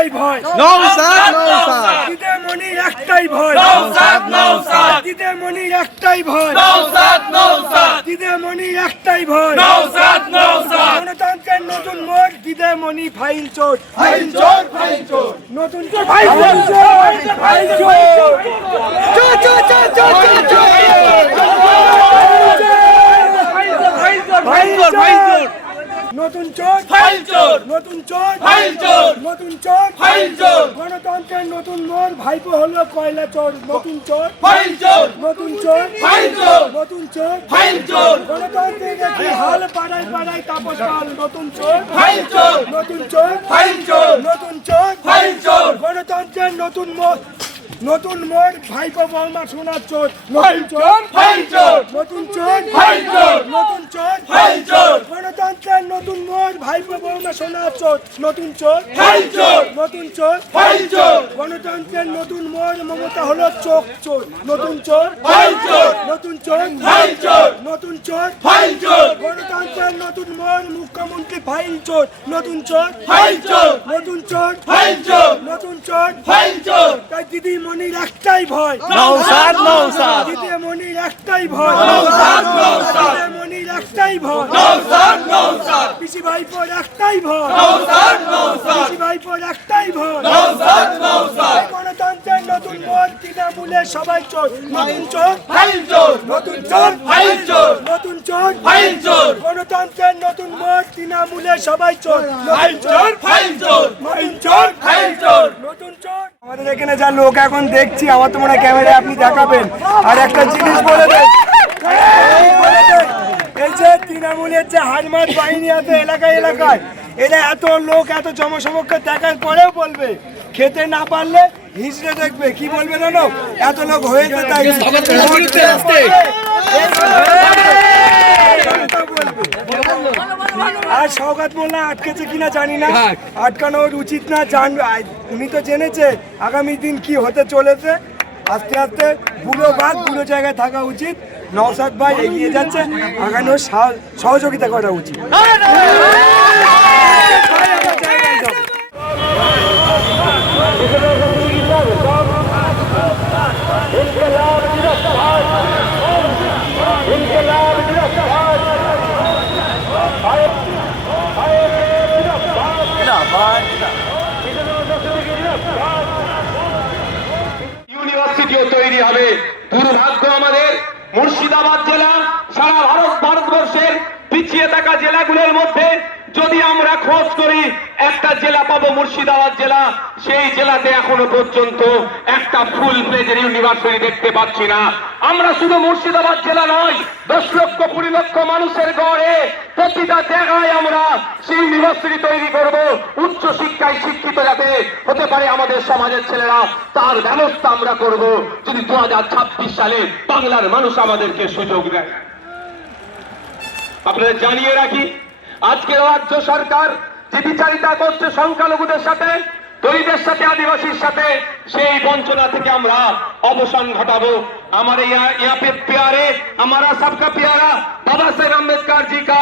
একটাই ভয়, নওশাদ নওশাদ, দিদিমণির একটাই ভয়, নওশাদ নওশাদ, দিদিমণির একটাই ভয়, নওশাদ নওশাদ, দিদিমণির একটাই ভয়, নওশাদ নওশাদ, গণতন্ত্রের নতুন মোড়, দিদিমণি ফাইল চোর, ফাইল চোর ফাইল চোর, নতুন ফাইল চোর, ফাইল চোর, চোর চোর চোর চোর চোর নতুন চোর, ফাইল চোর, নতুন চোর, ফাইল চোর, নতুন চোর, ফাইল চোর, গণতন্ত্রের নতুন মোড়, ভাইপো হলো কয়লা চোর, নতুন চোর, ফাইল চোর, নতুন চোর, ফাইল চোর, নতুন চোর, ফাইল চোর, গণতন্ত্রের কি হাল পাড়ায় পাড়ায় তাপস পাল, নতুন চোর, ফাইল চোর, নতুন চোর, ফাইল চোর, নতুন চোর, ফাইল চোর, গণতন্ত্রের নতুন মোড়, নতুন মোড়, ভাইপো বৌমা সোনার চোর, নতুন চোর, ফাইল চোর, নতুন চোর, ফাইল চোর, নতুন চোর, ফাইল চোর, গণতন্ত্রের নতুন মোড়, ভাইপো বৌমা সোনার চোর, নতুন চোর, ফাইল চোর, নতুন চোর, ফাইল চোর, গণতন্ত্রের নতুন মোড়, মমতা হলো চোখ চোর, নতুন চোর, ফাইল চোর, নতুন চোর, ফাইল চোর, নতুন চোর, ফাইল চোর, গণতন্ত্রের নতুন মোড়, মুখ্যমন্ত্রী ফাইল চোর, নতুন চোর, ফাইল চোর, নতুন চোর, ফাইল চোর, নতুন চোর, ফাইল চোর, তাই দিদিমণির একটাই ভয়, নওশাদ নওশাদ, দিদিমণির একটাই ভয়, নওশাদ নওশাদ, দিদিমণির একটাই ভয়, নওশাদ নওশাদ, পিসি ভাইপোর একটাই ভয়, নওশাদ নওশাদ, পিসি ভাইপোর একটাই ভয়, নওশাদ নওশাদ, গণতন্ত্রের নতুন মোড়, তৃণমূলের সবাই চোর, নতুন চোর, ফাইল চোর, নতুন চোর, ফাইল চোর, নতুন চোর, ফাইল চোর, গণতন্ত্রের নতুন মোড়, তৃণমূলের সবাই চোর, ফাইল নতুন চোর, ফাইল চোর, নতুন চোর, ফাইল চোর, নতুন চোর। আমাদের এখানে যা লোক এখন দেখছি, আমার তোমরা ক্যামেরায় আপনি দেখাবেন, আর একটা জিনিস বলে দেন, এই যে তৃণমূলের যে হারমাত বাহিনী আছে এলাকায় এলাকায়, এরা এত লোক এত জনসমক্ষে দেখার পরেও বলবে, খেতে না পারলে হিজড়ে দেখবে, কি বলবে জানো, এত লোক হয়েছে তাই আর সৌগাত মোল্লা আটকেছে কিনা জানি না, আটকানো উচিত না, উনি তো জেনেছে আগামী দিন কি হতে চলেছে, আস্তে আস্তে বুড়ো বাঘ বুড়ো জায়গায় থাকা উচিত, নওশাদ ভাই এগিয়ে যাচ্ছে, আগানোর সহযোগিতা করা উচিত। ইউনিভার্সিটিও তৈরি হবে। দুর্ভাগ্য আমাদের মুর্শিদাবাদ জেলা সারা ভারতবর্ষের পিছিয়ে থাকা জেলাগুলোর মধ্যে যদি আমরা খোঁজ করি একটা জেলা পাবো মুর্শিদাবাদ জেলা, সেই জেলাতে এখনো পর্যন্ত একটা ফুল প্লেজের ইউনিভার্সিটি দেখতে পাচ্ছি না। আমরা শুধু মুর্শিদাবাদ জেলা নয়, 10 লক্ষ 20 লক্ষ মানুষের গড়ে প্রতিটা জায়গায় আমরা সেই ইউনিভার্সিটি তৈরি করব, উচ্চ শিক্ষায় শিক্ষিত যাতে হতে পারে আমাদের সমাজের ছেলেরা, তার ব্যবস্থা আমরা করব যদি 2026 সালে বাংলার মানুষ আমাদেরকে সুযোগ দেয়। আপনাদের জানিয়ে রাখি, আজকে রাজ্য সরকার যে বিচারিতা করছে সংখ্যালঘুদের সাথে, দলিতদের সাথে, আদিবাসীর সাথে, সেই বঞ্চনা থেকে আমরা অবসান ঘটাবো। हमारे यहाँ पे प्यारे, हमारा सबका प्यारा बाबा साहेब अम्बेडकर जी का